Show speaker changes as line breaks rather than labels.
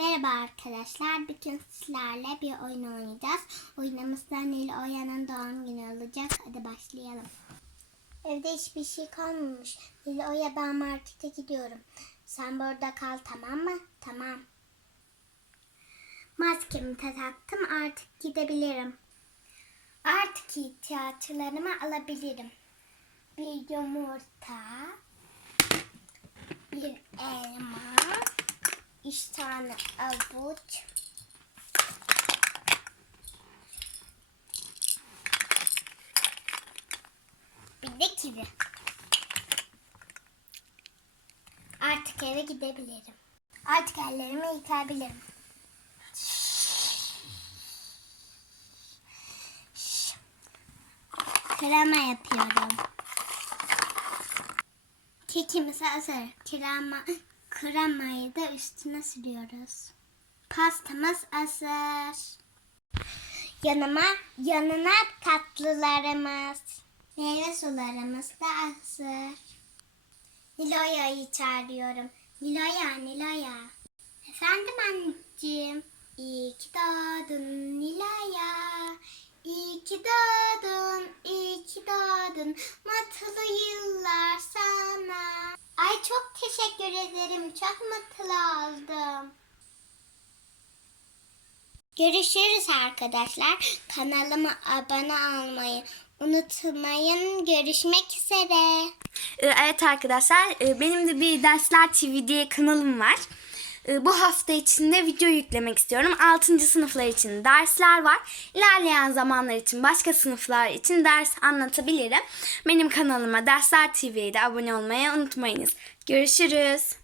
Merhaba arkadaşlar. Bugün sizlerle bir oyun oynayacağız. Oyunumuzda Nil Oya'nın doğum günü olacak. Hadi başlayalım. Evde hiçbir şey kalmamış. Nil Oya ben markete gidiyorum. Sen burada kal tamam mı? Tamam. Maskemi taktım artık gidebilirim. Artık ihtiyaçlarımı alabilirim. Bir yumurta, bir elma, üç tane avuç, bir de kivi. Artık eve gidebilirim. Artık ellerimi yıkayabilirim. Krema yapıyorum. Kekimiz hazır. Krema, kremayı da üstüne sürüyoruz. Pastamız hazır. Yanıma, yanına tatlılarımız. Meyve sularımız da hazır. Niloya'yı çağırıyorum. Niloya, Niloya. Efendim anneciğim. İyi ki doğdun Niloya. İyi ki doğdun, iyi ki doğdun. Mutlu yıllar teşekkür ederim. Çok mutlu oldum. Görüşürüz arkadaşlar. Kanalıma abone olmayı unutmayın. Görüşmek üzere.
Ee, Evet arkadaşlar e, benim de bir Dersler TV diye kanalım var. E, Bu hafta içinde video yüklemek istiyorum. 6. sınıflar için dersler var. İlerleyen zamanlar için başka sınıflar için ders anlatabilirim. Benim kanalıma Dersler TV'ye de abone olmayı unutmayınız. Görüşürüz.